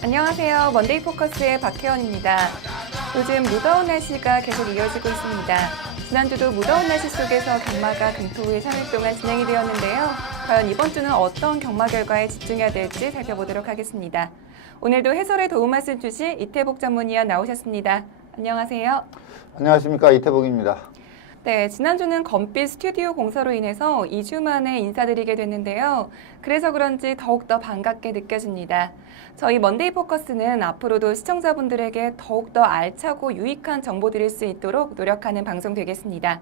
안녕하세요. 먼데이 포커스의 박혜원입니다. 요즘 무더운 날씨가 계속 이어지고 있습니다. 지난주도 무더운 날씨 속에서 경마가 금토일 3일 동안 진행이 되었는데요. 과연 이번 주는 어떤 경마 결과에 집중해야 될지 살펴보도록 하겠습니다. 오늘도 해설에 도움 말씀 주실 이태복 전문위원 나오셨습니다. 안녕하세요. 안녕하십니까, 이태복입니다. 네, 지난주는 검빛 스튜디오 공사로 인해서 2주 만에 인사드리게 됐는데요. 그래서 그런지 더욱더 반갑게 느껴집니다. 저희 먼데이 포커스는 앞으로도 시청자분들에게 더욱더 알차고 유익한 정보 드릴 수 있도록 노력하는 방송 되겠습니다.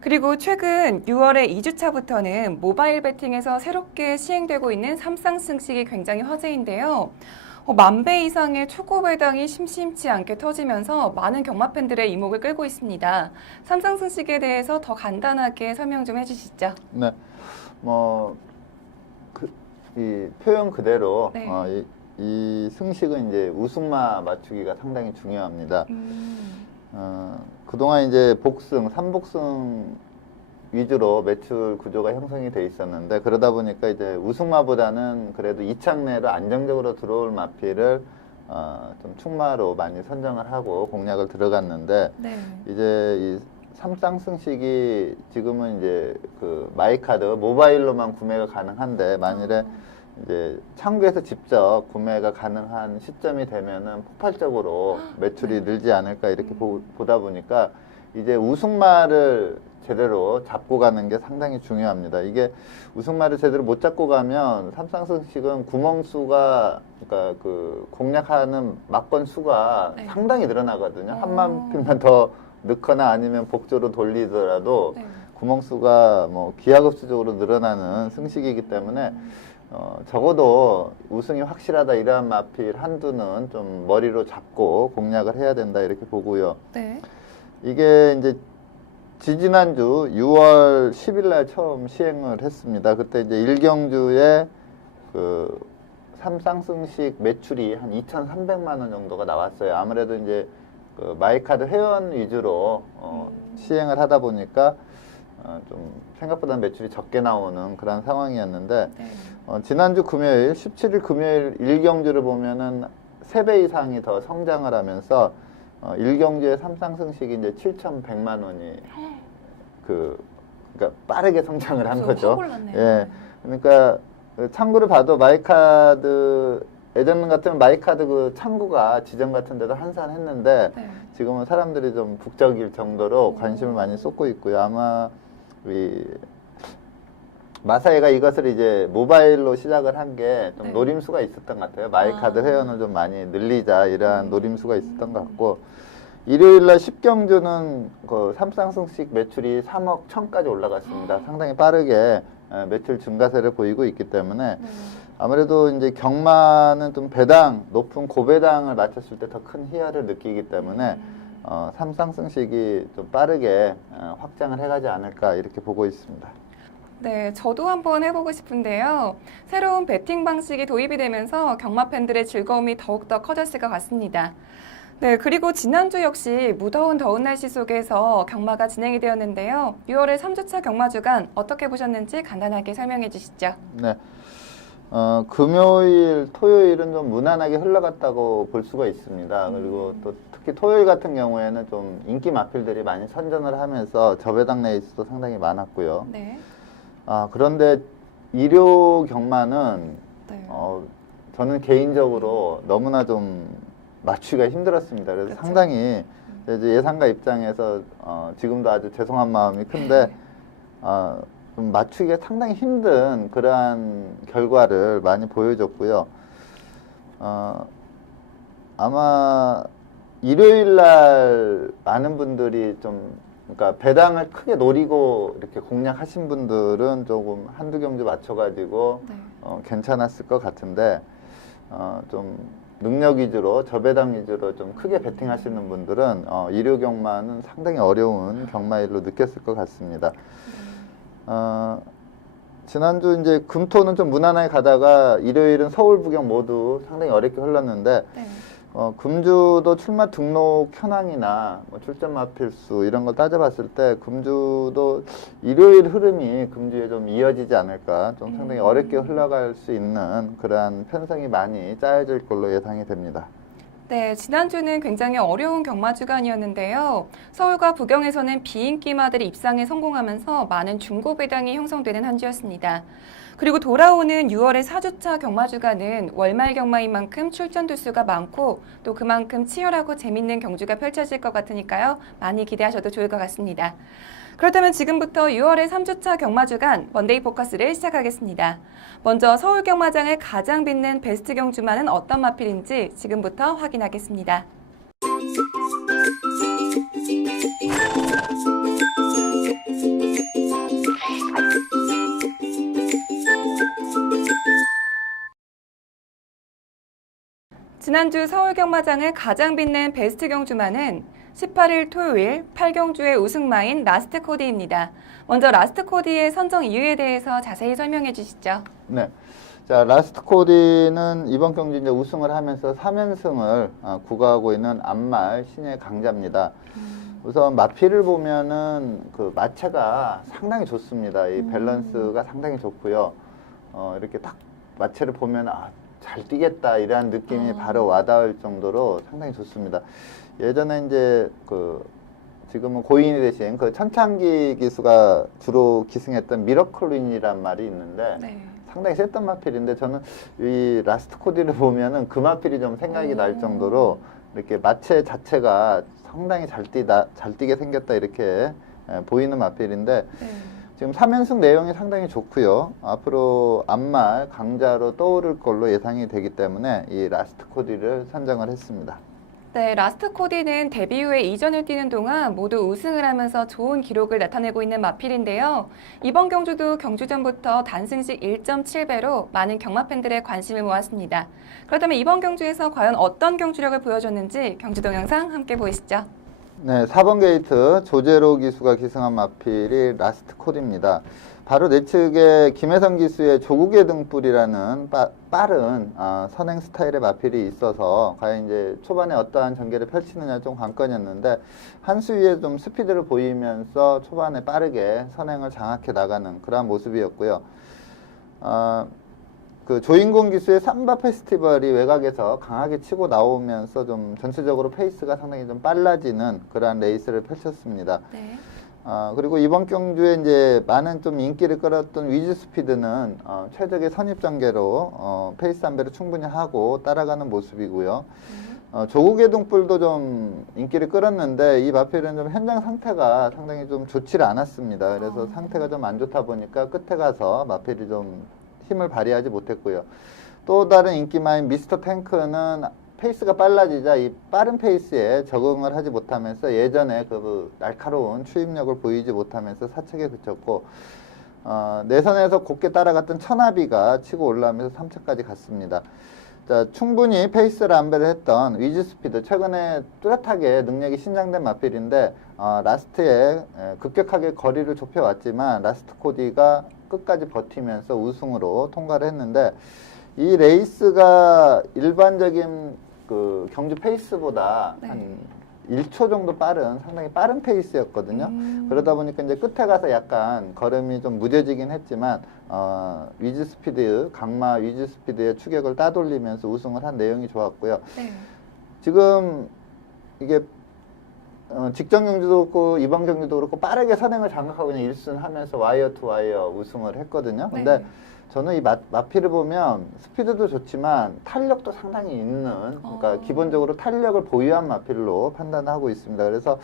그리고 최근 6월의 2주차부터는 모바일 베팅에서 새롭게 시행되고 있는 삼쌍승식이 굉장히 화제인데요. 10,000배 이상의 초고 배당이 심심치 않게 터지면서 많은 경마 팬들의 이목을 끌고 있습니다. 삼쌍승식에 대해서 더 간단하게 설명 좀 해주시죠. 네, 이 표현 그대로 네. 이 승식은 이제 우승마 맞추기가 상당히 중요합니다. 그동안 이제 복승, 삼복승 위주로 매출 구조가 형성이 돼 있었는데 그러다 보니까 이제 우승마보다는 그래도 이창내로 안정적으로 들어올 마필을 좀 충마로 많이 선정을 하고 공략을 들어갔는데 네. 이제 이 삼쌍승식이 지금은 이제 그 마이카드 모바일로만 구매가 가능한데 만일에 이제 창구에서 직접 구매가 가능한 시점이 되면은 폭발적으로 매출이 늘지 않을까 이렇게 보다 보니까 이제 우승마를 제대로 잡고 가는 게 상당히 중요합니다. 이게 우승마를 제대로 못 잡고 가면 삼쌍승식은 구멍수가 그러니까 그 공략하는 막건 수가 네. 상당히 늘어나거든요. 한만 필만 더 넣거나 아니면 복조로 돌리더라도 네. 구멍수가 뭐 기하급수적으로 늘어나는 승식이기 때문에 적어도 우승이 확실하다 이러한 마필 한두는 좀 머리로 잡고 공략을 해야 된다 이렇게 보고요. 네. 이게 이제 지지난주 6월 10일 날 처음 시행을 했습니다. 그때 이제 일경주에 그 삼쌍승식 매출이 한 2,300만 원 정도가 나왔어요. 아무래도 이제 그 마이카드 회원 위주로 시행을 하다 보니까 좀 생각보다 매출이 적게 나오는 그런 상황이었는데 네. 지난주 금요일 17일 금요일 일경주를 보면은 3배 이상이 더 성장을 하면서 일경주의 삼쌍승식이 이제 7,100만 원이 그러니까 빠르게 성장을 한 거죠. 예. 그러니까 창구를 봐도 마이카드 예전 같으면 마이카드 그 창구가 지점 같은 데도 한산했는데 네. 지금은 사람들이 좀 북적일 정도로 관심을 많이 쏟고 있고요. 아마 이 마사이가 이것을 이제 모바일로 시작을 한 게 좀 네. 노림수가 있었던 것 같아요. 마이카드 회원을 좀 많이 늘리자 이러한 노림수가 있었던 것 같고 일요일 날 10경주는 그 삼쌍승식 매출이 3억 1천까지 올라갔습니다. 상당히 빠르게 매출 증가세를 보이고 있기 때문에 아무래도 이제 경마는 좀 배당, 높은 고배당을 맞췄을 때 더 큰 희열을 느끼기 때문에 삼쌍승식이 좀 빠르게 확장을 해가지 않을까 이렇게 보고 있습니다. 네, 저도 한번 해보고 싶은데요. 새로운 배팅 방식이 도입이 되면서 경마 팬들의 즐거움이 더욱더 커졌을 것 같습니다. 네, 그리고 지난주 역시 무더운 더운 날씨 속에서 경마가 진행이 되었는데요. 6월의 3주차 경마 주간 어떻게 보셨는지 간단하게 설명해 주시죠. 네. 금요일, 토요일은 좀 무난하게 흘러갔다고 볼 수가 있습니다. 그리고 또 특히 토요일 같은 경우에는 좀 인기 마필들이 많이 선전을 하면서 저배당 레이스도 상당히 많았고요. 네. 그런데 일요 경마는 네. 저는 개인적으로 너무나 좀 맞추기가 힘들었습니다. 그래서 그렇죠. 상당히 이제 예상가 입장에서 지금도 아주 죄송한 마음이 큰데 좀 맞추기가 상당히 힘든 그러한 결과를 많이 보여줬고요. 아마 일요일 날 많은 분들이 좀 그러니까 배당을 크게 노리고 이렇게 공략하신 분들은 조금 한두 경주 맞춰가지고 네. 괜찮았을 것 같은데 좀 능력 위주로 저배당 위주로 좀 크게 베팅하시는 분들은 일요 경마는 상당히 어려운 경마일로 느꼈을 것 같습니다. 지난주 이제 금토는 좀 무난하게 가다가 일요일은 서울 부경 모두 상당히 어렵게 흘렀는데 네. 금주도 출마 등록 현황이나 뭐 출전 마필수 이런 걸 따져봤을 때 금주도 일요일 흐름이 금주에 좀 이어지지 않을까, 좀 상당히 어렵게 흘러갈 수 있는 그러한 편성이 많이 짜여질 걸로 예상이 됩니다. 네, 지난주는 굉장히 어려운 경마 주간이었는데요. 서울과 부경에서는 비인기마들이 입상에 성공하면서 많은 중고 배당이 형성되는 한 주였습니다. 그리고 돌아오는 6월의 4주차 경마 주간은 월말 경마인 만큼 출전 두수가 많고 또 그만큼 치열하고 재밌는 경주가 펼쳐질 것 같으니까요. 많이 기대하셔도 좋을 것 같습니다. 그렇다면 지금부터 6월의 3주차 경마 주간 먼데이 포커스를 시작하겠습니다. 먼저 서울 경마장을 가장 빛낸 베스트 경주마는 어떤 마필인지 지금부터 확인하겠습니다. 지난주 서울 경마장을 가장 빛낸 베스트 경주마는 18일 토요일 8경주의 우승마인 라스트 코디입니다. 먼저 라스트 코디의 선정 이유에 대해서 자세히 설명해 주시죠. 네. 자, 라스트 코디는 이번 경주 이제 우승을 하면서 3연승을 구가하고 있는 안말 신예 강자입니다. 우선 마필을 보면은 그 마체가 상당히 좋습니다. 이 밸런스가 상당히 좋고요. 이렇게 딱 마체를 보면 잘 뛰겠다 이러한 느낌이 바로 와닿을 정도로 상당히 좋습니다. 예전에 이제 지금은 고인이 되신 그 천창기 기수가 주로 기승했던 미러클윈이란 말이 있는데 네. 상당히 셌던 마필인데 저는 이 라스트 코디를 보면은 그 마필이 좀 생각이 날 정도로 이렇게 마체 자체가 상당히 잘 뛰게 생겼다 이렇게 보이는 마필인데 네. 지금 3연승 내용이 상당히 좋고요. 앞으로 안말 강자로 떠오를 걸로 예상이 되기 때문에 이 라스트 코디를 선정을 했습니다. 네, 라스트 코디는 데뷔 후에 이전을 뛰는 동안 모두 우승을 하면서 좋은 기록을 나타내고 있는 마필인데요. 이번 경주도 경주 전부터 단승식 1.7배로 많은 경마 팬들의 관심을 모았습니다. 그렇다면 이번 경주에서 과연 어떤 경주력을 보여줬는지 경주 동영상 함께 보시죠. 네, 4번 게이트 조제로 기수가 기승한 마필이 라스트 코디입니다. 바로 내측에 김혜성 기수의 조국의 등불이라는 빠른 선행 스타일의 마필이 있어서 과연 이제 초반에 어떠한 전개를 펼치느냐 좀 관건이었는데 한 수 위에 좀 스피드를 보이면서 초반에 빠르게 선행을 장악해 나가는 그러한 모습이었고요. 그 조인공 기수의 삼바 페스티벌이 외곽에서 강하게 치고 나오면서 좀 전체적으로 페이스가 상당히 좀 빨라지는 그러한 레이스를 펼쳤습니다. 네. 그리고 이번 경주에 이제 많은 좀 인기를 끌었던 위즈 스피드는 최적의 선입 전개로 페이스 한 배를 충분히 하고 따라가는 모습이고요. 조국의 등불도 좀 인기를 끌었는데 이 마필은 좀 현장 상태가 상당히 좀 좋지를 않았습니다. 그래서 상태가 좀 안 좋다 보니까 끝에 가서 마필이 좀 힘을 발휘하지 못했고요. 또 다른 인기마인 미스터 탱크는 페이스가 빨라지자 이 빠른 페이스에 적응을 하지 못하면서 예전에 그 날카로운 추임력을 보이지 못하면서 사측에 그쳤고 내선에서 곱게 따라갔던 천하비가 치고 올라오면서 3차까지 갔습니다. 자, 충분히 페이스를 안배를 했던 위즈 스피드 최근에 뚜렷하게 능력이 신장된 마필인데 라스트에 급격하게 거리를 좁혀왔지만 라스트 코디가 끝까지 버티면서 우승으로 통과를 했는데 이 레이스가 일반적인 그 경주 페이스보다 네. 한 1초 정도 상당히 빠른 페이스였거든요. 그러다 보니까 이제 끝에 가서 약간 걸음이 좀 무뎌지긴 했지만, 위즈 스피드, 강마 위즈 스피드의 추격을 따돌리면서 우승을 한 내용이 좋았고요. 네. 지금 이게 직전 경주도 그렇고 이번 경주도 그렇고 빠르게 선행을 장악하고 그냥 1순 하면서 와이어 투 와이어 우승을 했거든요. 근데 네. 저는 이 마필을 보면 스피드도 좋지만 탄력도 상당히 있는, 그러니까 기본적으로 탄력을 보유한 마필로 판단하고 있습니다. 그래서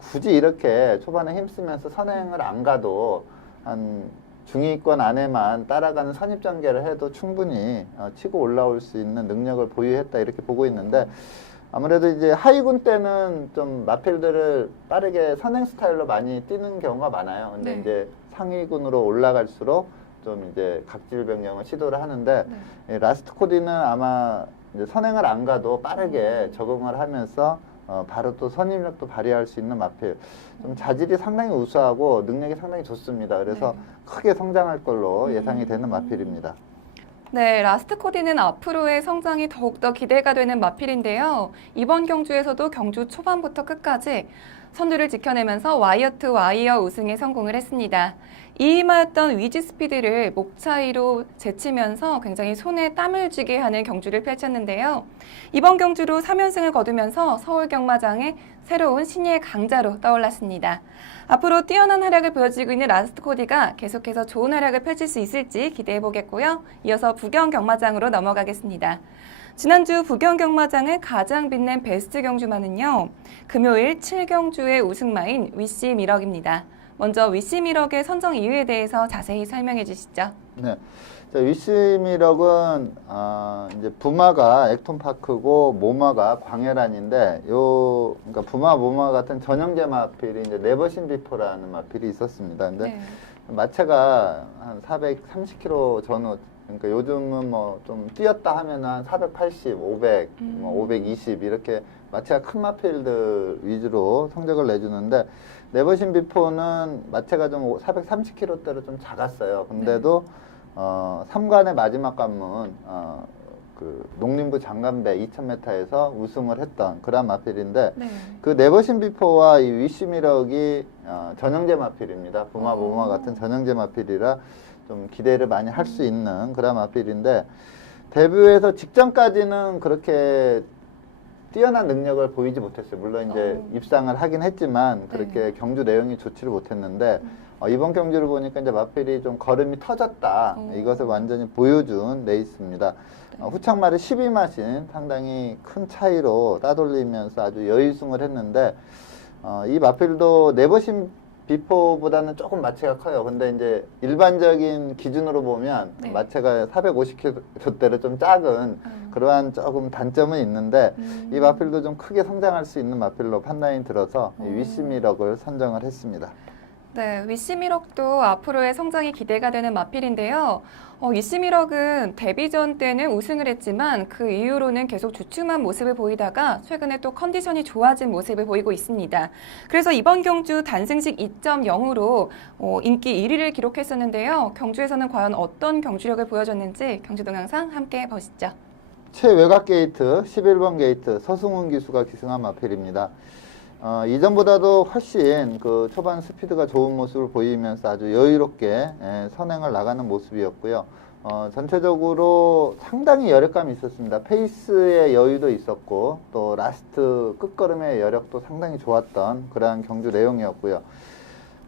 굳이 이렇게 초반에 힘쓰면서 선행을 안 가도 한 중위권 안에만 따라가는 선입전개를 해도 충분히 치고 올라올 수 있는 능력을 보유했다 이렇게 보고 있는데, 아무래도 이제 하위군 때는 좀 마필들을 빠르게 선행 스타일로 많이 뛰는 경우가 많아요. 근데 네. 이제 상위군으로 올라갈수록 좀 이제 각질 변경을 시도를 하는데, 이 라스트 코디는 아마 이제 선행을 안 가도 빠르게 적응을 하면서 바로 또 선임력도 발휘할 수 있는 마필. 좀 자질이 상당히 우수하고 능력이 상당히 좋습니다. 그래서 네. 크게 성장할 걸로 예상이 되는 마필입니다. 네, 라스트 코디는 앞으로의 성장이 더욱더 기대가 되는 마필인데요. 이번 경주에서도 경주 초반부터 끝까지 선두를 지켜내면서 와이어 투 와이어 우승에 성공을 했습니다. 2위마였던 위즈 스피드를 목 차이로 제치면서 굉장히 손에 땀을 쥐게 하는 경주를 펼쳤는데요. 이번 경주로 3연승을 거두면서 서울 경마장의 새로운 신예 강자로 떠올랐습니다. 앞으로 뛰어난 활약을 보여주고 있는 라스트 코디가 계속해서 좋은 활약을 펼칠 수 있을지 기대해 보겠고요. 이어서 부경 경마장으로 넘어가겠습니다. 지난주 부경 경마장을 가장 빛낸 베스트 경주마는요. 금요일 7경주의 우승마인 위시 미럭입니다. 먼저 위시 미럭의 선정 이유에 대해서 자세히 설명해 주시죠. 네. 위시 미럭은 이제 부마가 액톤파크고 모마가 광해란인데 그러니까 부마 모마 같은 전형제 마필이 이제 네버신 비포라는 마필이 있었습니다. 근데 네. 마체가 한 430kg 전후, 그러니까 요즘은 뭐 좀 뛰었다 하면 한 480, 500, 뭐 520 이렇게 마체가 큰 마필들 위주로 성적을 내주는데 네버신 비포는 마체가 좀 430kg대로 좀 작았어요. 근데도 3관의 마지막 관문 그 농림부 장간배 2000m에서 우승을 했던 그런 마필인데 네. 그 네버신 비포와 이 위시미럭이 전형제 마필입니다. 부마 모마 같은 전형제 마필이라 좀 기대를 많이 할 수 있는 그런 마필인데 데뷔해서 직전까지는 그렇게 뛰어난 능력을 보이지 못했어요. 물론 이제 입상을 하긴 했지만 그렇게 경주 내용이 좋지를 못했는데 이번 경주를 보니까 이제 마필이 좀 걸음이 터졌다. 이것을 완전히 보여준 레이스입니다. 후창말이 12마신 상당히 큰 차이로 따돌리면서 아주 여유승을 했는데 이 마필도 네버신 비포보다는 조금 마체가 커요. 근데 이제 일반적인 기준으로 보면 네. 마체가 450kg대로 좀 작은 그러한 조금 단점은 있는데 이 마필도 좀 크게 성장할 수 있는 마필로 판단이 들어서 이 위시미럭을 선정을 했습니다. 네, 위시미럭도 앞으로의 성장이 기대가 되는 마필인데요. 위시미럭은 데뷔전 때는 우승을 했지만 그 이후로는 계속 주춤한 모습을 보이다가 최근에 또 컨디션이 좋아진 모습을 보이고 있습니다. 그래서 이번 경주 단승식 2.0으로 인기 1위를 기록했었는데요. 경주에서는 과연 어떤 경주력을 보여줬는지 경주 동영상 함께 보시죠. 최외곽 게이트 11번 게이트 서승훈 기수가 기승한 마필입니다. 이전보다도 훨씬 그 초반 스피드가 좋은 모습을 보이면서 아주 여유롭게 선행을 나가는 모습이었고요. 전체적으로 상당히 여력감이 있었습니다. 페이스의 여유도 있었고 또 라스트 끝걸음의 여력도 상당히 좋았던 그러한 경주 내용이었고요.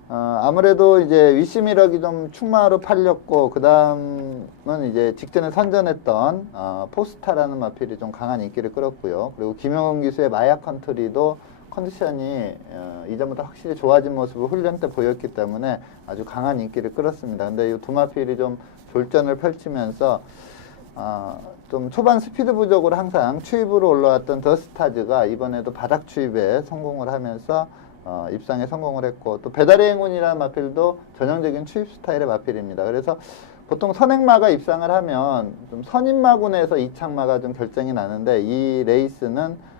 아무래도 이제 위시미럭이 좀 충마로 팔렸고 그 다음은 이제 직전에 선전했던 포스타라는 마필이 좀 강한 인기를 끌었고요. 그리고 김영훈 기수의 마약 컨트리도 컨디션이 이전보다 확실히 좋아진 모습을 훈련 때 보였기 때문에 아주 강한 인기를 끌었습니다. 근데 이 두 마필이 좀 졸전을 펼치면서 좀 초반 스피드 부족으로 항상 추입으로 올라왔던 더스타즈가 이번에도 바닥 추입에 성공을 하면서 입상에 성공을 했고 또 배달의 행운이라는 마필도 전형적인 추입 스타일의 마필입니다. 그래서 보통 선행마가 입상을 하면 좀 선임마군에서 이착마가 좀 결정이 나는데 이 레이스는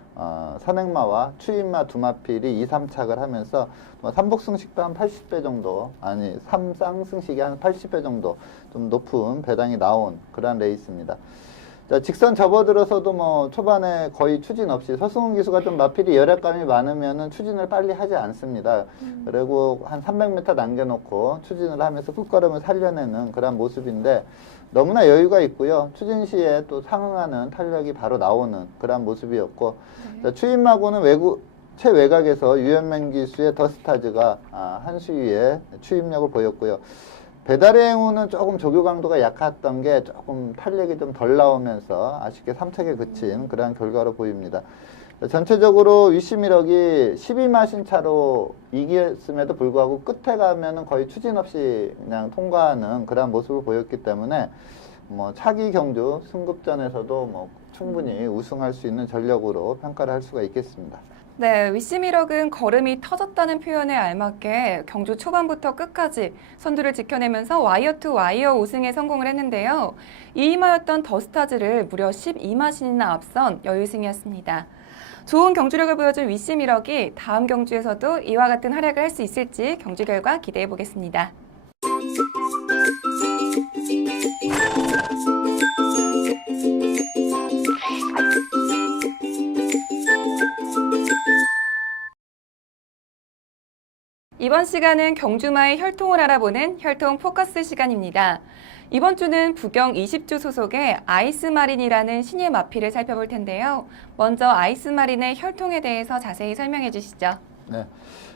선행마와 추임마 두 마필이 2, 3착을 하면서 삼복승식도 한 80배 정도, 아니 3쌍승식이 한 80배 정도 좀 높은 배당이 나온 그런 레이스입니다. 자, 직선 접어들어서도 뭐 초반에 거의 추진 없이 서승훈 기수가 좀 마필이 열약감이 많으면은 추진을 빨리 하지 않습니다. 그리고 한 300m 남겨놓고 추진을 하면서 끝걸음을 살려내는 그런 모습인데 너무나 여유가 있고요. 추진 시에 또 상응하는 탄력이 바로 나오는 그런 모습이었고 자, 추임마고는 최외곽에서 유현명 기수의 더스타즈가 한 수위의 추임력을 보였고요. 배달의 행운은 조금 조교 강도가 약했던 게 조금 탄력이 좀 덜 나오면서 아쉽게 3착에 그친 그러한 결과로 보입니다. 전체적으로 위시미럭이 12마신 차로 이겼음에도 불구하고 끝에 가면은 거의 추진 없이 그냥 통과하는 그러한 모습을 보였기 때문에 뭐 차기 경주 승급전에서도 뭐 충분히 우승할 수 있는 전력으로 평가를 할 수가 있겠습니다. 네, 위시미럭은 걸음이 터졌다는 표현에 알맞게 경주 초반부터 끝까지 선두를 지켜내면서 와이어 투 와이어 우승에 성공을 했는데요. 2위마였던 더스타즈를 무려 12마신이나 앞선 여유승이었습니다. 좋은 경주력을 보여준 위시미럭이 다음 경주에서도 이와 같은 활약을 할 수 있을지 경주 결과 기대해 보겠습니다. 이번 시간은 경주마의 혈통을 알아보는 혈통 포커스 시간입니다. 이번 주는 부경 20주 소속의 아이스마린이라는 신예 마필을 살펴볼 텐데요. 먼저 아이스마린의 혈통에 대해서 자세히 설명해 주시죠. 네.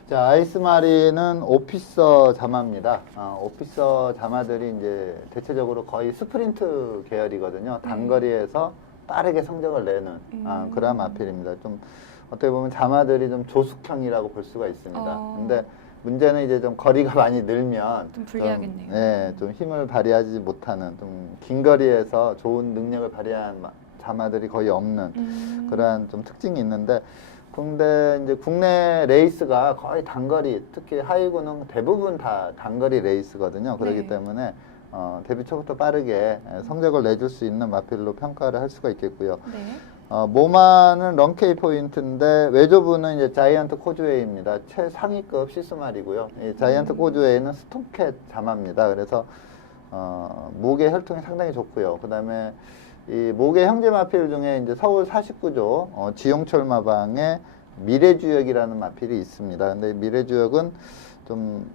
자, 아이스마린은 오피서 자마입니다. 오피서 자마들이 이제 대체적으로 거의 스프린트 계열이거든요. 단거리에서 빠르게 성적을 내는 그런 마필입니다. 좀 어떻게 보면 자마들이 좀 조숙형이라고 볼 수가 있습니다. 근데 문제는 이제 좀 거리가 많이 늘면 좀 불리하겠네요. 네, 좀 힘을 발휘하지 못하는 좀 긴 거리에서 좋은 능력을 발휘한 자마들이 거의 없는 그러한 좀 특징이 있는데, 근데 이제 국내 레이스가 거의 단거리, 특히 하이구는 대부분 다 단거리 레이스거든요. 그렇기 네. 때문에 데뷔 초부터 빠르게 성적을 내줄 수 있는 마필로 평가를 할 수가 있겠고요. 네. 모마는 런케이 포인트인데 외조부는 이제 자이언트 코즈웨이입니다. 최상위급 시스말이고요. 이 자이언트 코즈웨이는 스톰캣 자마입니다. 그래서 목의 혈통이 상당히 좋고요. 그다음에 이 목의 형제 마필 중에 이제 서울 49조 지용철 마방에 미래주역이라는 마필이 있습니다. 근데 미래주역은 좀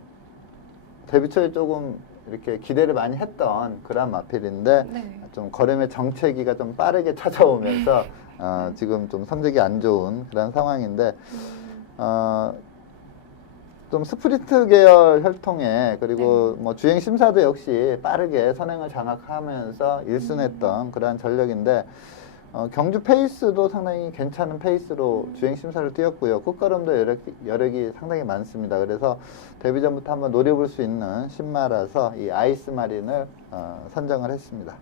데뷔 초에 조금 이렇게 기대를 많이 했던 그런 마필인데 네. 좀 걸음의 정체기가 좀 빠르게 찾아오면서 지금 좀 성적이 안 좋은 그런 상황인데 좀 스프린트 계열 혈통에, 그리고 뭐 주행 심사도 역시 빠르게 선행을 장악하면서 1승했던 그러한 전력인데 경주 페이스도 상당히 괜찮은 페이스로 주행 심사를 뛰었고요. 끝걸음도 여력이 상당히 많습니다. 그래서 데뷔 전부터 한번 노려볼 수 있는 신마라서 이 아이스마린을 선정을 했습니다.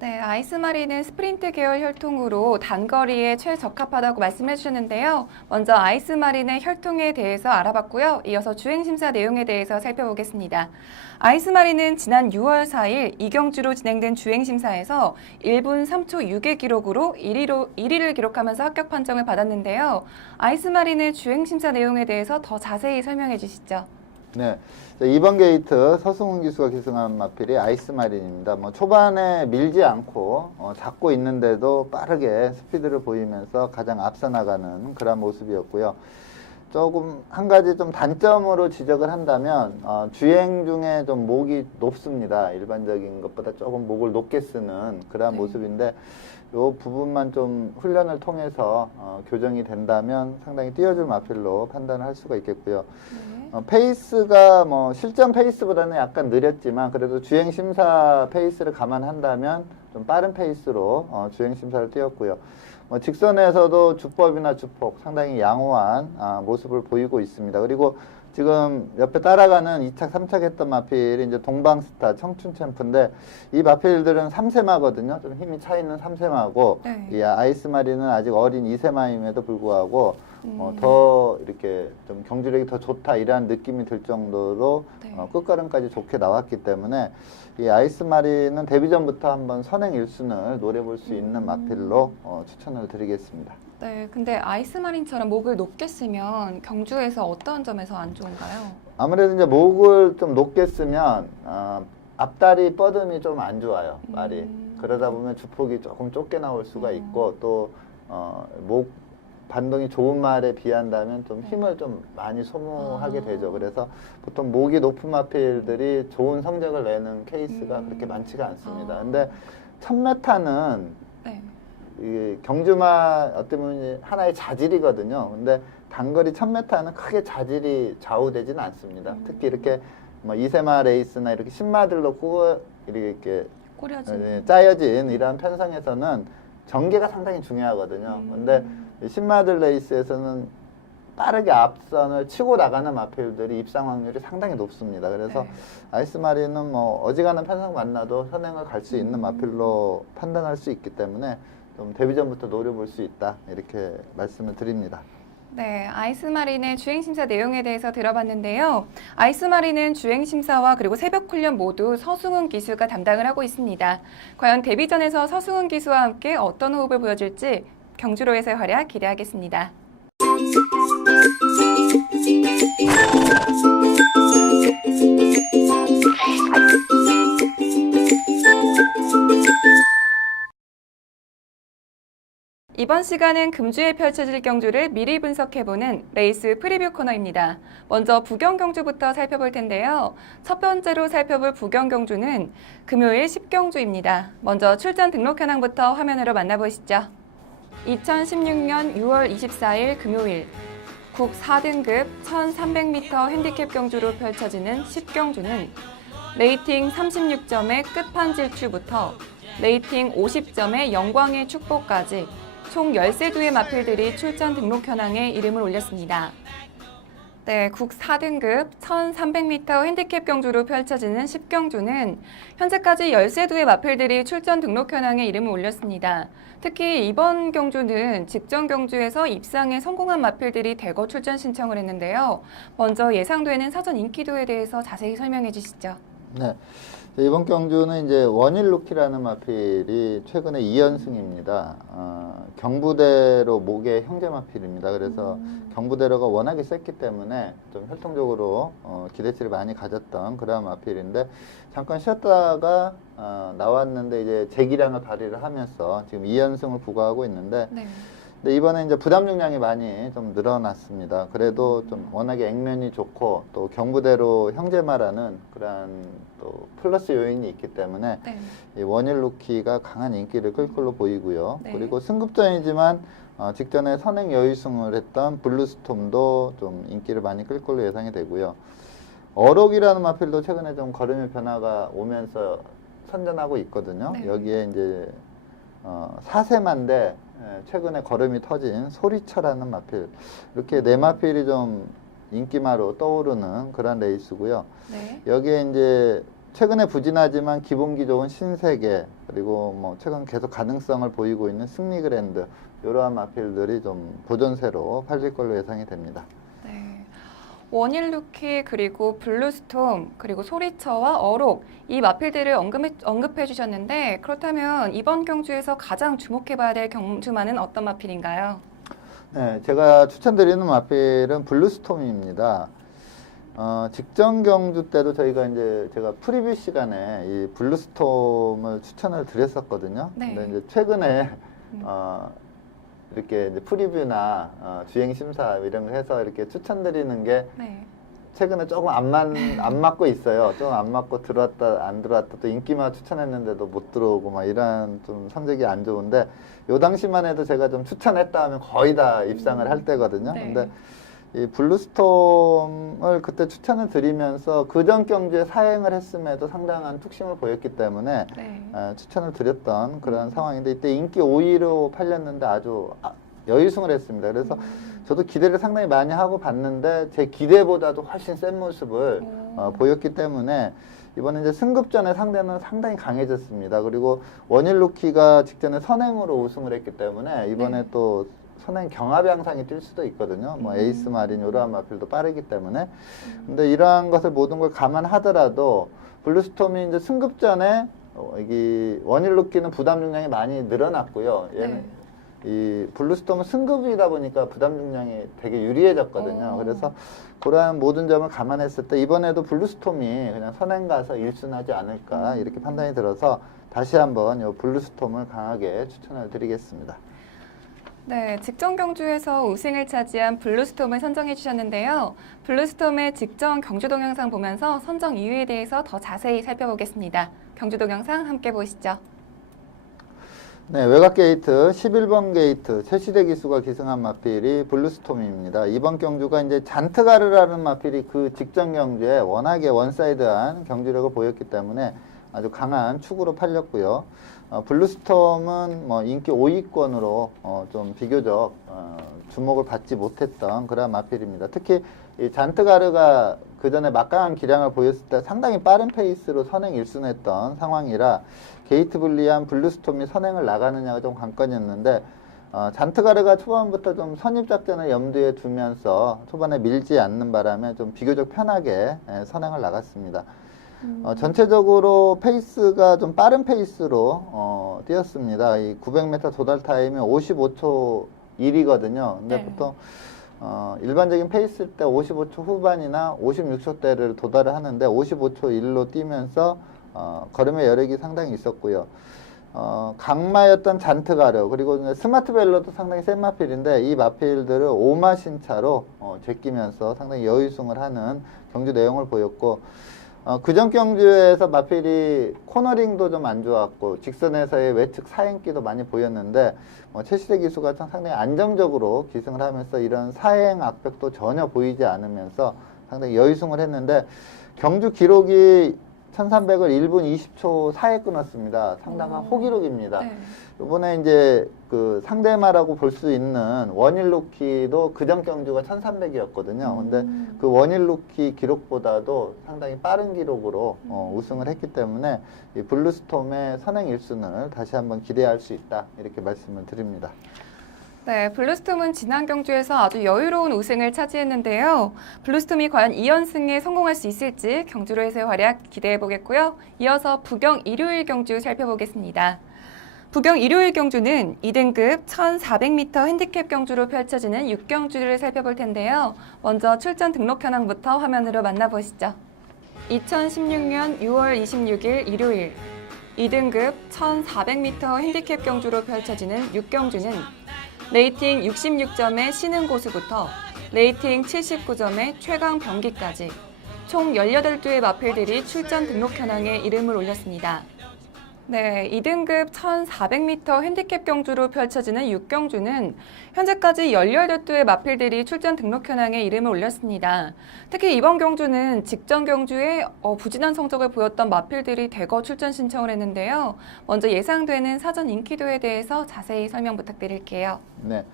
네, 아이스마린은 스프린트 계열 혈통으로 단거리에 최적합하다고 말씀해 주셨는데요. 먼저 아이스마린의 혈통에 대해서 알아봤고요. 이어서 주행심사 내용에 대해서 살펴보겠습니다. 아이스마린은 지난 6월 4일 이경주로 진행된 주행심사에서 1분 3초 6의 기록으로 1위를 기록하면서 합격 판정을 받았는데요. 아이스마린의 주행심사 내용에 대해서 더 자세히 설명해 주시죠. 네. 2번 게이트 서승훈 기수가 기승한 마필이 아이스마린입니다. 뭐 초반에 밀지 않고 잡고 있는데도 빠르게 스피드를 보이면서 가장 앞서 나가는 그런 모습이었고요. 조금 한 가지 좀 단점으로 지적을 한다면 주행 중에 좀 목이 높습니다. 일반적인 것보다 조금 목을 높게 쓰는 그런 모습인데 이 부분만 좀 훈련을 통해서 교정이 된다면 상당히 뛰어줄 마필로 판단을 할 수가 있겠고요. 페이스가 뭐 실전 페이스보다는 약간 느렸지만 그래도 주행 심사 페이스를 감안한다면 좀 빠른 페이스로 주행 심사를 뛰었고요. 직선에서도 주법이나 주폭 상당히 양호한 모습을 보이고 있습니다. 그리고 지금 옆에 따라가는 2착, 3착 했던 마필이 이제 동방스타, 청춘 챔프인데 이 마필들은 3세마거든요. 좀 힘이 차 있는 3세마고 이 아이스마린은 아직 어린 2세마임에도 불구하고 더 이렇게 좀 경주력이 더 좋다 이러한 느낌이 들 정도로 끝걸음까지 좋게 나왔기 때문에 이 아이스마린은 데뷔 전부터 한번 선행 1순을 노려볼 수 있는 마필로 추천을 드리겠습니다. 네, 근데 아이스마린처럼 목을 높게 쓰면 경주에서 어떤 점에서 안 좋은가요? 아무래도 이제 목을 좀 높게 쓰면 앞다리 뻗음이 좀 안 좋아요, 말이. 그러다 보면 주폭이 조금 좁게 나올 수가 있고 또 목 반동이 좋은 말에 비한다면 좀 힘을 좀 많이 소모하게 되죠. 그래서 보통 목이 높은 마필들이 좋은 성적을 내는 케이스가 그렇게 많지가 않습니다. 근데 1000m는 이 경주마 어떻게 보면 하나의 자질이거든요. 근데 단거리 1000m는 크게 자질이 좌우되지는 않습니다. 특히 이렇게 뭐 2세마 레이스나 이렇게 신마들로 이렇게 짜여진 이러한 편성에서는 전개가 상당히 중요하거든요. 근데 신마들 레이스에서는 빠르게 앞선을 치고 나가는 마필들이 입상 확률이 상당히 높습니다. 그래서 아이스마린은 뭐 어지간한 편성 만나도 선행을 갈 수 있는 마필로 판단할 수 있기 때문에 좀 데뷔 전부터 노려볼 수 있다 이렇게 말씀을 드립니다. 네, 아이스마린의 주행심사 내용에 대해서 들어봤는데요. 아이스마린은 주행심사와 그리고 새벽훈련 모두 서승훈 기수가 담당을 하고 있습니다. 과연 데뷔전에서 서승훈 기수와 함께 어떤 호흡을 보여줄지 경주로에서의 활약 기대하겠습니다. 이번 시간은 금주에 펼쳐질 경주를 미리 분석해보는 레이스 프리뷰 코너입니다. 먼저 부경 경주부터 살펴볼 텐데요. 첫 번째로 살펴볼 부경 경주는 금요일 10경주입니다. 먼저 출전 등록 현황부터 화면으로 만나보시죠. 2016년 6월 24일 금요일 국 4등급 1300m 핸디캡 경주로 펼쳐지는 10경주는 레이팅 36점의 끝판 질주부터 레이팅 50점의 영광의 축복까지 총 13두의 마필들이 출전 등록 현황에 이름을 올렸습니다. 네, 국 4등급 1300m 핸디캡 경주로 펼쳐지는 10경주는 현재까지 13두의 마필들이 출전 등록 현황에 이름을 올렸습니다. 특히 이번 경주는 직전 경주에서 입상에 성공한 마필들이 대거 출전 신청을 했는데요. 먼저 예상되는 사전 인기도에 대해서 자세히 설명해 주시죠. 네. 이번 경주는 이제 원일 루키라는 마필이 최근에 2연승입니다. 경부대로 목의 형제 마필입니다. 그래서 경부대로가 워낙에 셌기 때문에 좀 혈통적으로 기대치를 많이 가졌던 그런 마필인데 잠깐 쉬었다가 나왔는데 이제 재기량을 발휘를 하면서 지금 2연승을 부과하고 있는데 네. 근데 이번에 이제 부담 중량이 많이 좀 늘어났습니다. 그래도 좀 워낙에 액면이 좋고 또 경부대로 형제마라는 그러한 또 플러스 요인이 있기 때문에 네. 이 원일 루키가 강한 인기를 끌 걸로 보이고요. 네. 그리고 승급전이지만 직전에 선행 여의승을 했던 블루스톰도 좀 인기를 많이 끌 걸로 예상이 되고요. 어록이라는 마필도 최근에 좀 걸음의 변화가 오면서 선전하고 있거든요. 네. 여기에 이제 4세만데 최근에 걸음이 터진 소리철하는 마필, 이렇게 네 마필이 좀 인기마로 떠오르는 그런 레이스고요. 네. 여기에 이제 최근에 부진하지만 기본기 좋은 신세계, 그리고 뭐 최근 계속 가능성을 보이고 있는 승리 그랜드, 이러한 마필들이 좀 도전세로 팔릴 걸로 예상이 됩니다. 네. 원일 루키 그리고 블루스톰 그리고 소리처와 어록 이 마필들을 언급해 주셨는데 그렇다면 이번 경주에서 가장 주목해봐야 될 경주마는 어떤 마필인가요? 네, 제가 추천드리는 마필은 블루스톰입니다. 직전 경주 때도 저희가 이제 제가 프리뷰 시간에 이 블루스톰을 추천을 드렸었거든요. 네. 근데 이제 최근에 이렇게 이제 프리뷰나 주행 심사 이런 거 해서 이렇게 추천드리는 게 네. 최근에 조금 안 맞고 있어요. 조금 안 맞고 들어왔다 안 들어왔다 또 인기만 추천했는데도 못 들어오고 막 이런 좀 성적이 안 좋은데 요 당시만 해도 제가 좀 추천했다 하면 거의 다 입상을 할 때거든요. 네. 근데 이 블루스톰을 그때 추천을 드리면서 그전 경주에 사행을 했음에도 상당한 툭심을 보였기 때문에 네. 추천을 드렸던 그런 상황인데 이때 인기 5위로 팔렸는데 아주 여의승을 했습니다. 그래서 저도 기대를 상당히 많이 하고 봤는데 제 기대보다도 훨씬 센 모습을 보였기 때문에 이번에 이제 승급전의 상대는 상당히 강해졌습니다. 그리고 원일 루키가 직전에 선행으로 우승을 했기 때문에 이번에 네. 또 선행 경합 양상이 뛸 수도 있거든요. 뭐 에이스 마린 이러한 마필도 빠르기 때문에. 근데 이러한 것을 모든 걸 감안하더라도 블루스톰이 이제 승급전에 이 원일 루키는 부담 중량이 많이 늘어났고요. 얘는 네. 이 블루스톰은 승급이다 보니까 부담 중량이 되게 유리해졌거든요. 오. 그래서 그러한 모든 점을 감안했을 때 이번에도 블루스톰이 그냥 선행 가서 1순하지 않을까 이렇게 판단이 들어서 다시 한번 이 블루스톰을 강하게 추천을 드리겠습니다. 네, 직전 경주에서 우승을 차지한 블루스톰을 선정해 주셨는데요. 블루스톰의 직전 경주 동영상 보면서 선정 이유에 대해서 더 자세히 살펴보겠습니다. 경주 동영상 함께 보시죠. 네, 외곽 게이트 11번 게이트 최시대 기수가 기승한 마필이 블루스톰입니다. 이번 경주가 이제 잔트가르라는 마필이 그 직전 경주에 워낙에 원사이드한 경주력을 보였기 때문에 아주 강한 축으로 팔렸고요. 블루스톰은 뭐 인기 5위권으로 좀 비교적 주목을 받지 못했던 그런 마필입니다. 특히 이 잔트가르가 그 전에 막강한 기량을 보였을 때 상당히 빠른 페이스로 선행 1순했던 상황이라 게이트 불리한 블루스톰이 선행을 나가느냐가 좀 관건이었는데 잔트가르가 초반부터 좀 선입 작전을 염두에 두면서 초반에 밀지 않는 바람에 좀 비교적 편하게 선행을 나갔습니다. 전체적으로 페이스가 좀 빠른 페이스로 뛰었습니다. 이 900m 도달 타임이 55초 1이거든요. 근데 네. 보통 일반적인 페이스일 때 55초 후반이나 56초대를 도달을 하는데 55초 1로 뛰면서 걸음의 여력이 상당히 있었고요. 강마였던 잔트가르 그리고 이제 스마트벨로도 상당히 센 마필인데 이 마필들을 오마신차로 제끼면서 상당히 여유승을 하는 경주 내용을 보였고 그전 경주에서 마필이 코너링도 좀 안 좋았고 직선에서의 외측 사행기도 많이 보였는데 최시대 기수가 상당히 안정적으로 기승을 하면서 이런 사행 악벽도 전혀 보이지 않으면서 상당히 여유승을 했는데 경주 기록이 1300을 1분 20초 4에 끊었습니다. 상당한 호기록입니다. 네. 이번에 이제 그 상대마라고 볼 수 있는 원일 루키도 그전 경주가 1300이었거든요. 근데 그 원일 루키 기록보다도 상당히 빠른 기록으로 우승을 했기 때문에 이 블루스톰의 선행 일순을 다시 한번 기대할 수 있다. 이렇게 말씀을 드립니다. 네, 블루스톰은 지난 경주에서 아주 여유로운 우승을 차지했는데요. 블루스톰이 과연 2연승에 성공할 수 있을지 경주로에서의 활약 기대해 보겠고요. 이어서 부경 일요일 경주 살펴보겠습니다. 부경 일요일 경주는 2등급 1400m 핸디캡 경주로 펼쳐지는 6경주를 살펴볼 텐데요. 먼저 출전 등록 현황부터 화면으로 만나보시죠. 2016년 6월 26일 일요일 2등급 1400m 핸디캡 경주로 펼쳐지는 6경주는 레이팅 66점의 신흥 고수부터 레이팅 79점의 최강 병기까지 총 18두의 마필들이 출전 등록 현황에 이름을 올렸습니다. 네, 2등급 1400m 핸디캡 경주로 펼쳐지는 6경주는 현재까지 18두의 마필들이 출전 등록 현황에 이름을 올렸습니다. 특히 이번 경주는 직전 경주에 부진한 성적을 보였던 마필들이 대거 출전 신청을 했는데요. 먼저 예상되는 사전 인기도에 대해서 자세히 설명 부탁드릴게요. 네.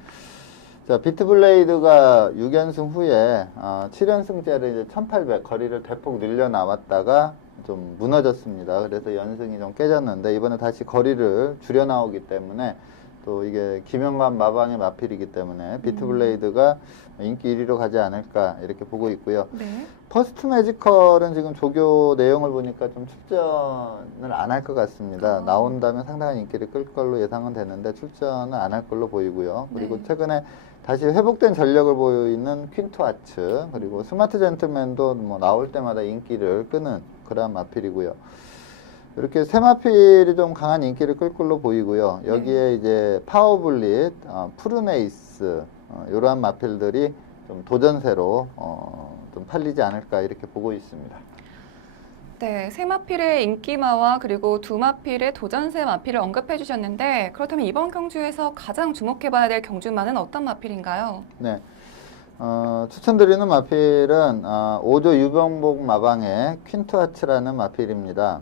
자, 비트블레이드가 6연승 후에 7연승째를 이제 1800 거리를 대폭 늘려 나왔다가 좀 무너졌습니다. 그래서 연승이 좀 깨졌는데 이번에 다시 거리를 줄여 나오기 때문에 또 이게 김영관 마방의 마필이기 때문에 비트블레이드가 인기 1위로 가지 않을까 이렇게 보고 있고요. 네. 퍼스트 매지컬은 지금 조교 내용을 보니까 좀 출전을 안 할 것 같습니다. 나온다면 상당한 인기를 끌 걸로 예상은 되는데 출전은 안 할 걸로 보이고요. 그리고 네. 최근에 다시 회복된 전력을 보이는 퀸투아츠 그리고 스마트 젠틀맨도 뭐 나올 때마다 인기를 끄는 그런 마필이고요. 이렇게 세 마필이 좀 강한 인기를 끌 걸로 보이고요. 여기에 이제 파워블릿, 푸르네이스 이러한 마필들이 좀 도전세로 좀 팔리지 않을까 이렇게 보고 있습니다. 네, 세 마필의 인기마와 그리고 두 마필의 도전세 마필을 언급해 주셨는데 그렇다면 이번 경주에서 가장 주목해봐야 될 경주마는 어떤 마필인가요? 네. 추천드리는 마필은 5조 유병복 마방의 퀸투아츠라는 마필입니다.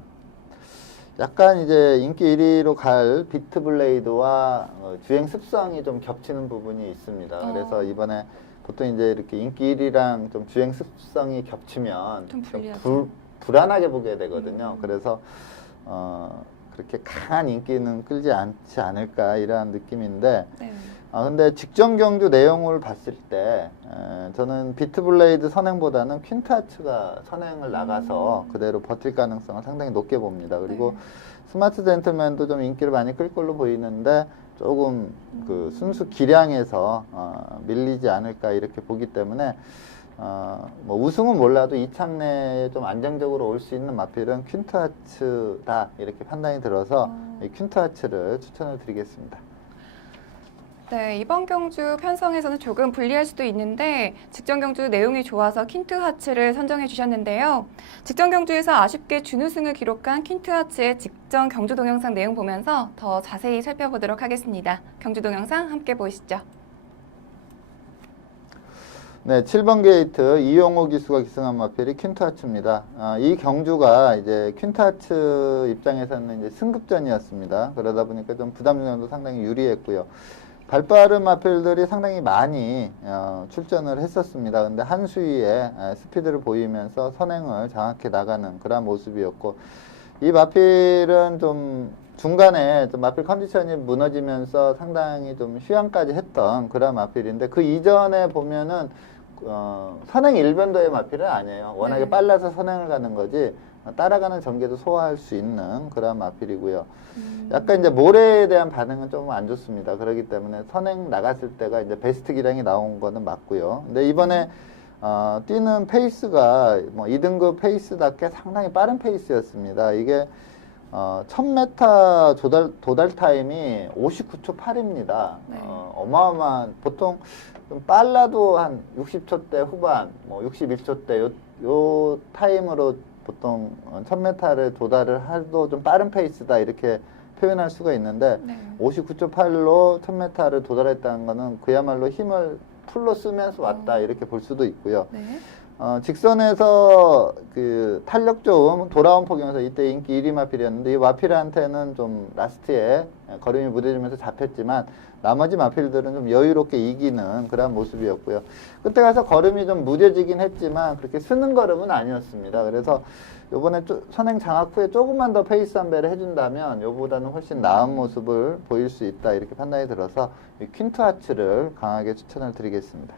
약간 이제 인기 1위로 갈 비트블레이드와 주행 습성이 좀 겹치는 부분이 있습니다. 그래서 이번에 보통 이제 이렇게 인기 1위랑 좀 주행 습성이 겹치면 좀 불리하죠. 좀 불안하게 보게 되거든요. 그래서 그렇게 강한 인기는 끌지 않지 않을까 이러한 느낌인데 네. 근데 직전 경주 내용을 봤을 때 저는 비트블레이드 선행보다는 퀸타츠가 선행을 나가서 그대로 버틸 가능성을 상당히 높게 봅니다. 그리고 스마트 젠틀맨도 좀 인기를 많이 끌 걸로 보이는데 조금 그 순수 기량에서 밀리지 않을까 이렇게 보기 때문에 뭐 우승은 몰라도 이창내에 좀 안정적으로 올 수 있는 마필은 퀸타츠다 이렇게 판단이 들어서 이 퀸타츠를 추천을 드리겠습니다. 네, 이번 경주 편성에서는 조금 불리할 수도 있는데 직전 경주 내용이 좋아서 퀸트하츠를 선정해 주셨는데요. 직전 경주에서 아쉽게 준우승을 기록한 퀸트하츠의 직전 경주 동영상 내용 보면서 더 자세히 살펴보도록 하겠습니다. 경주 동영상 함께 보시죠. 네, 7번 게이트 이용호 기수가 기승한 마필이 퀸트하츠입니다. 이 경주가 이제 퀸트하츠 입장에서는 이제 승급전이었습니다. 그러다 보니까 좀 부담점도 상당히 유리했고요. 발빠른 마필들이 상당히 많이 출전을 했었습니다. 근데 한 수위에 스피드를 보이면서 선행을 장악해 나가는 그런 모습이었고 이 마필은 좀 중간에 좀 마필 컨디션이 무너지면서 상당히 좀 휴양까지 했던 그런 마필인데 그 이전에 보면은 선행 일변도의 마필은 아니에요. 워낙에 빨라서 선행을 가는 거지 따라가는 전개도 소화할 수 있는 그런 마필이고요. 약간 이제 모래에 대한 반응은 좀 안 좋습니다. 그렇기 때문에 선행 나갔을 때가 이제 베스트 기량이 나온 거는 맞고요. 근데 이번에 뛰는 페이스가 뭐 2등급 페이스답게 상당히 빠른 페이스였습니다. 이게 1000m 도달 타임이 59초 8입니다. 네. 어마어마한, 보통 좀 빨라도 한 60초대 후반, 뭐 61초대 요 타임으로 보통 1000m를 도달을 해도 좀 빠른 페이스다 이렇게 표현할 수가 있는데 네. 59초 8로 1000m를 도달했다는 거는 그야말로 힘을 풀로 쓰면서 왔다 이렇게 볼 수도 있고요. 네. 직선에서 그 탄력 좋음 돌아온 포경에서 이때 인기 1위 마필이었는데 이 마필한테는 좀 라스트에 걸음이 무뎌지면서 잡혔지만 나머지 마필들은 좀 여유롭게 이기는 그런 모습이었고요. 그때 가서 걸음이 좀 무뎌지긴 했지만 그렇게 쓰는 걸음은 아니었습니다. 그래서 요번에 선행 장악 후에 조금만 더 페이스 안배를 해준다면 요보다는 훨씬 나은 모습을 보일 수 있다 이렇게 판단이 들어서 이 퀸트 하츠를 강하게 추천을 드리겠습니다.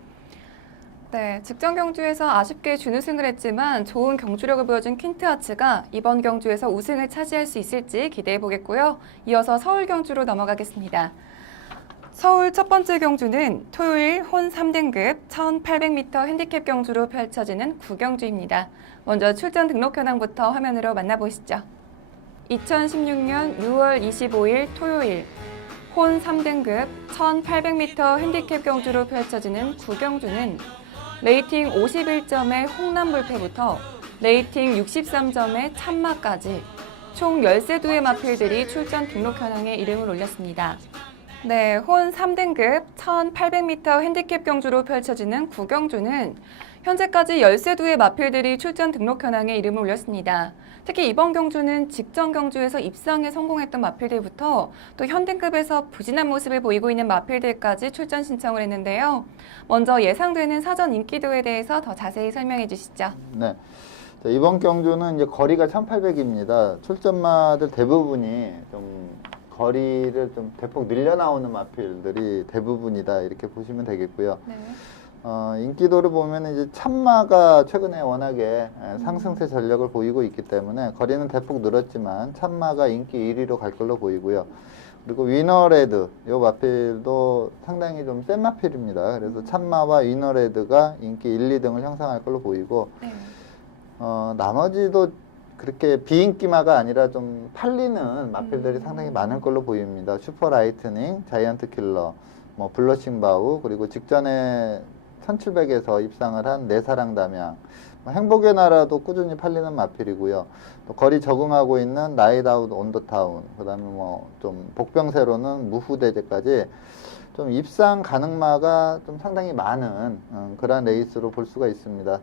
네, 직전 경주에서 아쉽게 준우승을 했지만 좋은 경주력을 보여준 퀸트 하츠가 이번 경주에서 우승을 차지할 수 있을지 기대해 보겠고요. 이어서 서울 경주로 넘어가겠습니다. 서울 첫 번째 경주는 토요일 혼 3등급 1800m 핸디캡 경주로 펼쳐지는 구경주입니다. 먼저 출전 등록 현황부터 화면으로 만나보시죠. 2016년 6월 25일 토요일 혼 3등급 1800m 핸디캡 경주로 펼쳐지는 구경주는 레이팅 51점의 홍남불패부터 레이팅 63점의 참마까지 총 13두의 마필들이 출전 등록 현황에 이름을 올렸습니다. 네, 혼 3등급 1800m 핸디캡 경주로 펼쳐지는 구경주는 현재까지 13두의 마필들이 출전 등록 현황에 이름을 올렸습니다. 특히 이번 경주는 직전 경주에서 입상에 성공했던 마필들부터 또 현등급에서 부진한 모습을 보이고 있는 마필들까지 출전 신청을 했는데요. 먼저 예상되는 사전 인기도에 대해서 더 자세히 설명해 주시죠. 네. 자, 이번 경주는 이제 거리가 1800입니다. 출전마들 대부분이 좀 거리를 좀 대폭 늘려 나오는 마필들이 대부분이다 이렇게 보시면 되겠고요. 네. 인기도를 보면 이제 참마가 최근에 워낙에 상승세 전력을 보이고 있기 때문에 거리는 대폭 늘었지만 참마가 인기 1위로 갈 걸로 보이고요. 그리고 위너레드 이 마필도 상당히 좀 센 마필입니다. 그래서 참마와 위너레드가 인기 1, 2등을 형성할 걸로 보이고 네. 나머지도 그렇게 비인기마가 아니라 좀 팔리는 마필들이 상당히 많을 걸로 보입니다. 슈퍼 라이트닝, 자이언트 킬러, 뭐 블러싱 바우, 그리고 직전에 1700에서 입상을 한 내사랑 담양, 행복의 나라도 꾸준히 팔리는 마필이고요. 또 거리 적응하고 있는 나이트 아웃 온 더 타운, 그다음에 뭐 좀 복병세로는 무후대제까지 좀 입상 가능마가 좀 상당히 많은 그런 레이스로 볼 수가 있습니다.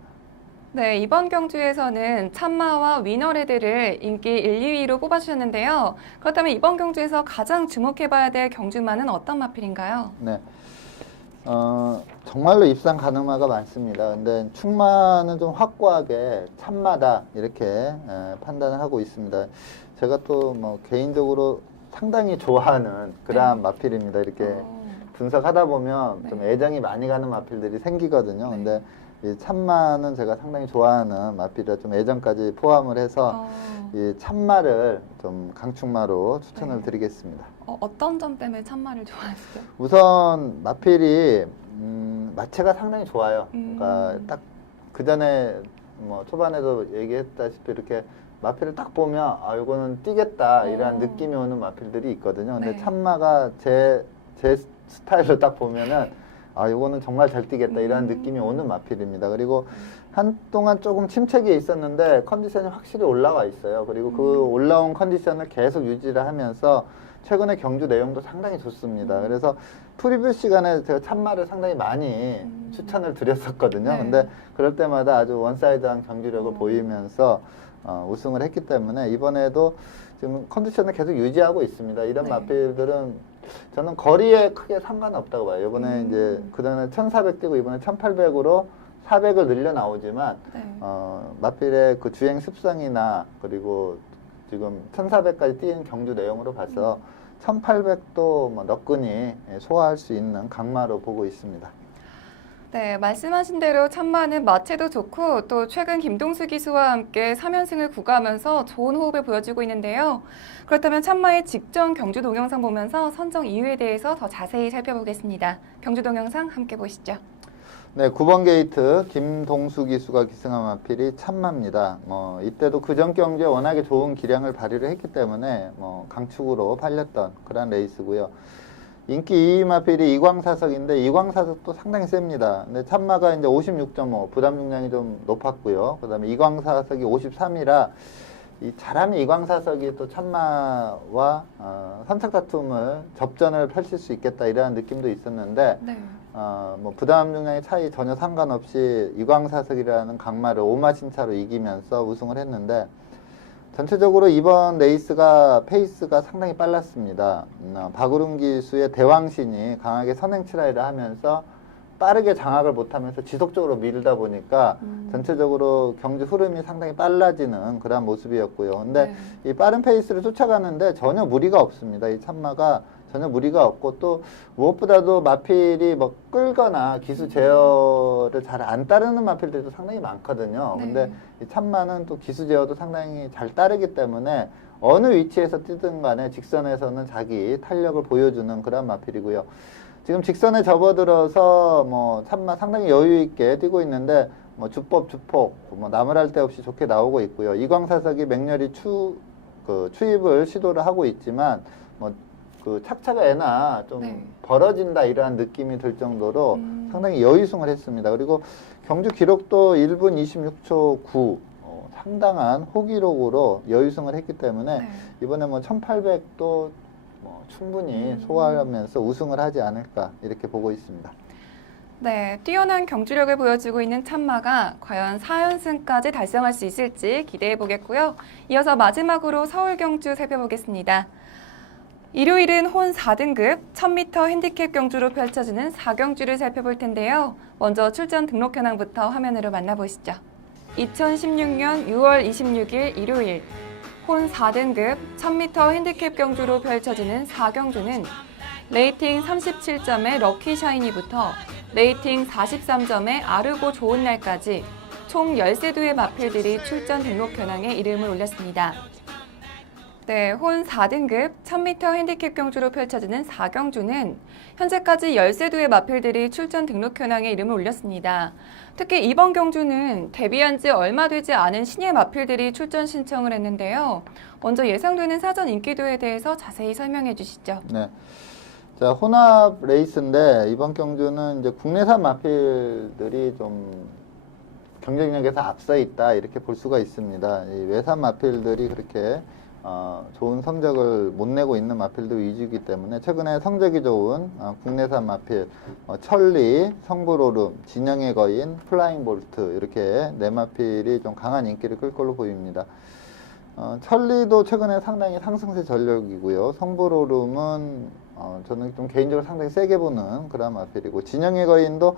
네, 이번 경주에서는 참마와 위너레드를 인기 1, 2위로 뽑아주셨는데요. 그렇다면 이번 경주에서 가장 주목해봐야 될 경주마는 어떤 마필인가요? 네. 정말로 입상 가능마가 많습니다. 근데 충마는 좀 확고하게 참마다 이렇게 판단을 하고 있습니다. 제가 또 뭐 개인적으로 상당히 좋아하는 그런 마필입니다. 이렇게 분석하다 보면 좀 애정이 많이 가는 마필들이 생기거든요. 근데 이 참마는 제가 상당히 좋아하는 마필이라 좀 애정까지 포함을 해서 이 참마를 좀 강충마로 추천을 드리겠습니다. 어떤 점 때문에 참마를 좋아하시죠? 우선 마필이 마체가 상당히 좋아요. 그러니까 딱 그 전에 뭐 초반에도 얘기했다시피 이렇게 마필을 딱 보면 아 이거는 뛰겠다 이런 느낌이 오는 마필들이 있거든요. 근데 참마가 제 스타일로 딱 보면은 아 이거는 정말 잘 뛰겠다 이런 느낌이 오는 마필입니다. 그리고 한동안 조금 침체기에 있었는데 컨디션이 확실히 올라와 있어요. 그리고 그 올라온 컨디션을 계속 유지를 하면서 최근에 경주 내용도 상당히 좋습니다. 그래서 프리뷰 시간에 제가 참마를 상당히 많이 추천을 드렸었거든요. 네. 근데 그럴 때마다 아주 원사이드한 경주력을 보이면서 우승을 했기 때문에 이번에도 지금 컨디션을 계속 유지하고 있습니다. 이런 마필들은 저는 거리에 크게 상관없다고 봐요. 이번에 이제 그전에 1400 뛰고 이번에 1800으로 400을 늘려 나오지만 마필의 그 주행 습성이나 그리고 지금 1400까지 뛰는 경주 내용으로 봐서 1800도 뭐 너끈히 소화할 수 있는 강마로 보고 있습니다. 네, 말씀하신 대로 참마는 마체도 좋고 또 최근 김동수 기수와 함께 3연승을 구가하면서 좋은 호흡을 보여주고 있는데요. 그렇다면 참마의 직전 경주 동영상 보면서 선정 이유에 대해서 더 자세히 살펴보겠습니다. 경주 동영상 함께 보시죠. 네, 9번 게이트 김동수 기수가 기승한 마필이 참마입니다. 이때도 그전 경주에 워낙에 좋은 기량을 발휘를 했기 때문에 강축으로 팔렸던 그런 레이스고요. 인기 2위 마필이 이광사석인데 이광사석도 상당히 셉니다. 근데 참마가 이제 56.5 부담 중량이 좀 높았고요. 그다음에 이광사석이 53이라 이 잘하면 이광사석이 또 참마와 선착 다툼을 접전을 펼칠 수 있겠다 이런 느낌도 있었는데 네. 부담 중량의 차이 전혀 상관없이 이광사석이라는 강마를 5마신차로 이기면서 우승을 했는데 전체적으로 이번 레이스가 페이스가 상당히 빨랐습니다. 박우름 기수의 대왕신이 강하게 선행치라이를 하면서 빠르게 장악을 못하면서 지속적으로 밀다 보니까 전체적으로 경주 흐름이 상당히 빨라지는 그런 모습이었고요. 근데 네. 이 빠른 페이스를 쫓아가는데 전혀 무리가 없습니다. 이 참마가 전혀 무리가 없고 또 무엇보다도 마필이 끌거나 기수 제어를 잘 안 따르는 마필들도 상당히 많거든요. 네. 근데 이 참마는 또 기수 제어도 상당히 잘 따르기 때문에 어느 위치에서 뛰든 간에 직선에서는 자기 탄력을 보여주는 그런 마필이고요. 지금 직선에 접어들어서 참마 상당히 여유 있게 뛰고 있는데 주법 주폭 나무랄 데 없이 좋게 나오고 있고요. 이광사석이 맹렬히 추입을 시도를 하고 있지만 그 착차가 애나 좀 네. 벌어진다 이러한 느낌이 들 정도로 상당히 여유승을 했습니다. 그리고 경주 기록도 1분 26초 9 상당한 호기록으로 여유승을 했기 때문에 네. 이번에 1800도 충분히 소화하면서 우승을 하지 않을까 이렇게 보고 있습니다. 네, 뛰어난 경주력을 보여주고 있는 참마가 과연 4연승까지 달성할 수 있을지 기대해 보겠고요. 이어서 마지막으로 서울 경주 살펴보겠습니다. 일요일은 혼 4등급 1000m 핸디캡 경주로 펼쳐지는 4경주를 살펴볼 텐데요. 먼저 출전 등록 현황부터 화면으로 만나보시죠. 2016년 6월 26일 일요일 혼 4등급 1000m 핸디캡 경주로 펼쳐지는 4경주는 레이팅 37점의 럭키 샤이니부터 레이팅 43점의 아르고 좋은 날까지 총 13두의 마필들이 출전 등록 현황에 이름을 올렸습니다. 네, 혼 4등급 1000m 핸디캡 경주로 펼쳐지는 4경주는 현재까지 13두의 마필들이 출전 등록 현황에 이름을 올렸습니다. 특히 이번 경주는 데뷔한 지 얼마 되지 않은 신예 마필들이 출전 신청을 했는데요. 먼저 예상되는 사전 인기도에 대해서 자세히 설명해 주시죠. 네. 자, 혼합 레이스인데 이번 경주는 이제 국내산 마필들이 좀 경쟁력에서 앞서 있다 이렇게 볼 수가 있습니다. 이 외산 마필들이 그렇게 좋은 성적을 못 내고 있는 마필들 위주이기 때문에 최근에 성적이 좋은 국내산 마필 천리, 성불오름, 진영의 거인, 플라잉 볼트 이렇게 네 마필이 좀 강한 인기를 끌 걸로 보입니다. 천리도 최근에 상당히 상승세 전력이고요. 성불오름은 저는 좀 개인적으로 상당히 세게 보는 그런 마필이고 진영의 거인도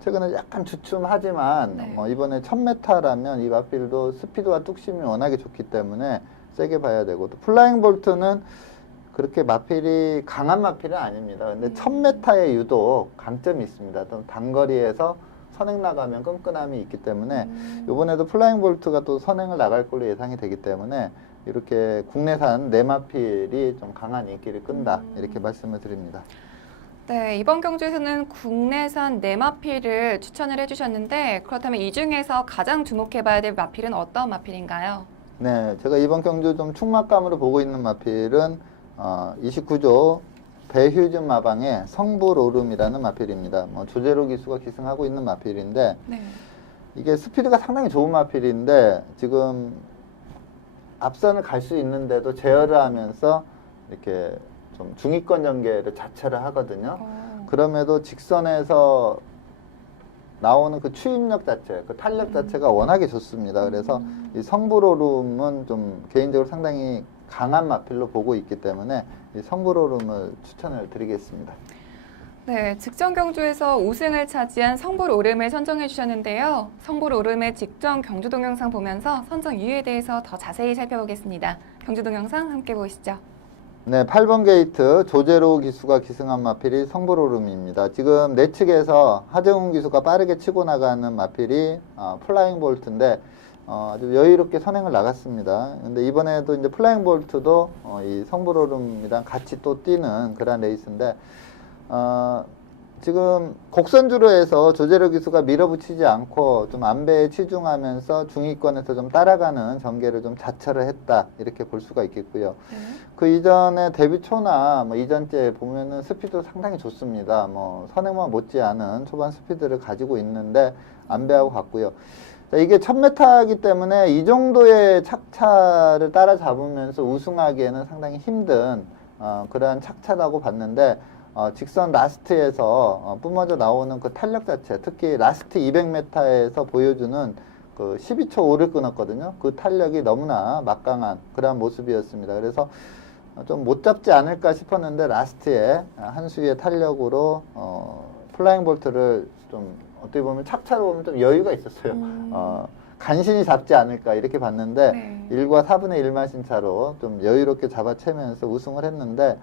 최근에 약간 주춤하지만 네. 이번에 1000m라면 이 마필도 스피드와 뚝심이 워낙에 좋기 때문에 세게 봐야 되고 또 플라잉 볼트는 그렇게 마필이 강한 마필은 아닙니다. 근데 1000m에 유독 강점이 있습니다. 또 단거리에서 선행 나가면 끈끈함이 있기 때문에 이번에도 플라잉 볼트가 또 선행을 나갈 걸로 예상이 되기 때문에 이렇게 국내산 네 마필이 좀 강한 인기를 끈다 이렇게 말씀을 드립니다. 네, 이번 경주에서는 국내산 네 마필을 추천을 해주셨는데 그렇다면 이 중에서 가장 주목해봐야 될 마필은 어떤 마필인가요? 네, 제가 이번 경주 좀 충막감으로 보고 있는 마필은 29조 배휴즌 마방의 성불오름이라는 마필입니다. 조제로 기수가 기승하고 있는 마필인데 네. 이게 스피드가 상당히 좋은 마필인데 지금 앞선을 갈 수 있는데도 제어를 하면서 이렇게 좀 중위권 전개를 자체를 하거든요. 그럼에도 직선에서 나오는 그 추입력 자체, 그 탄력 자체가 워낙에 좋습니다. 그래서 이 성불오름은 좀 개인적으로 상당히 강한 마필로 보고 있기 때문에 이 성불오름을 추천을 드리겠습니다. 네, 직전 경주에서 우승을 차지한 성불오름을 선정해 주셨는데요. 성불오름의 직전 경주 동영상 보면서 선정 이유에 대해서 더 자세히 살펴보겠습니다. 경주 동영상 함께 보시죠. 네, 8번 게이트 조제로 기수가 기승한 마필이 성불오름입니다. 지금 내 측에서 하정훈 기수가 빠르게 치고 나가는 마필이 플라잉 볼트인데 아주 여유롭게 선행을 나갔습니다. 근데 이번에도 이제 플라잉 볼트도 이 성불오름이랑 같이 또 뛰는 그런 레이스인데 지금 곡선주로 해서 조제로 기수가 밀어붙이지 않고 좀 안배에 치중하면서 중위권에서 좀 따라가는 전개를 좀 자처를 했다 이렇게 볼 수가 있겠고요. 네. 그 이전에 데뷔 초나 뭐 이전째 보면은 스피드 상당히 좋습니다. 뭐 선행만 못지않은 초반 스피드를 가지고 있는데 안배하고 같고요. 자, 이게 1000m이기 때문에 이 정도의 착차를 따라잡으면서 우승하기에는 상당히 힘든 그러한 착차라고 봤는데 직선 라스트에서 뿜어져 나오는 그 탄력 자체, 특히 라스트 200m에서 보여주는 그 12초 5를 끊었거든요. 그 탄력이 너무나 막강한 그러한 모습이었습니다. 그래서 좀 못 잡지 않을까 싶었는데 라스트에 한 수의 탄력으로 플라잉 볼트를 좀 어떻게 보면 착차로 보면 좀 여유가 있었어요. 간신히 잡지 않을까 이렇게 봤는데 네. 1과 4분의 1마신 차로 좀 여유롭게 잡아채면서 우승을 했는데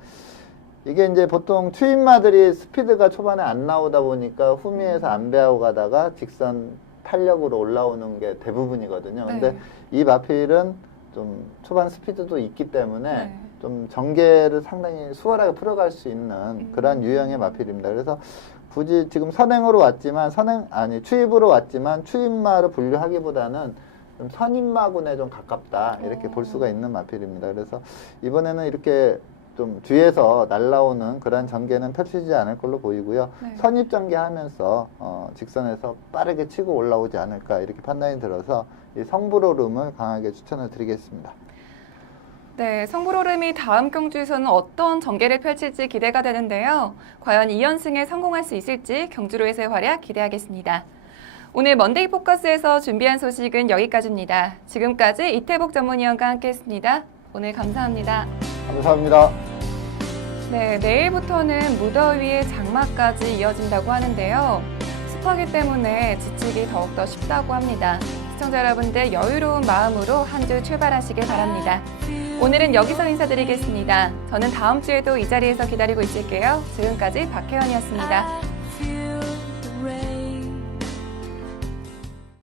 이게 이제 보통 추임마들이 스피드가 초반에 안 나오다 보니까 후미에서 안배하고 가다가 직선 탄력으로 올라오는 게 대부분이거든요. 근데 네. 이 마필은 좀 초반 스피드도 있기 때문에 네. 좀 전개를 상당히 수월하게 풀어갈 수 있는 그러한 유형의 마필입니다. 그래서 굳이 지금 선행으로 왔지만 추입으로 왔지만 추임마로 분류하기보다는 좀 선임마군에 좀 가깝다 이렇게 볼 수가 있는 마필입니다. 그래서 이번에는 이렇게 좀 뒤에서 날라오는 그러한 전개는 펼치지 않을 걸로 보이고요. 네. 선입 전개하면서 직선에서 빠르게 치고 올라오지 않을까 이렇게 판단이 들어서 이 성불오름을 강하게 추천을 드리겠습니다. 네, 성불오름이 다음 경주에서는 어떤 전개를 펼칠지 기대가 되는데요. 과연 2연승에 성공할 수 있을지 경주로에서의 활약 기대하겠습니다. 오늘 먼데이 포커스에서 준비한 소식은 여기까지입니다. 지금까지 이태복 전문위원과 함께했습니다. 오늘 감사합니다. 감사합니다. 네, 내일부터는 무더위에 장마까지 이어진다고 하는데요. 습하기 때문에 지치기 더욱더 쉽다고 합니다. 시청자 여러분들 여유로운 마음으로 한 주 출발하시길 바랍니다. 오늘은 여기서 인사드리겠습니다. 저는 다음 주에도 이 자리에서 기다리고 있을게요. 지금까지 박혜연이었습니다.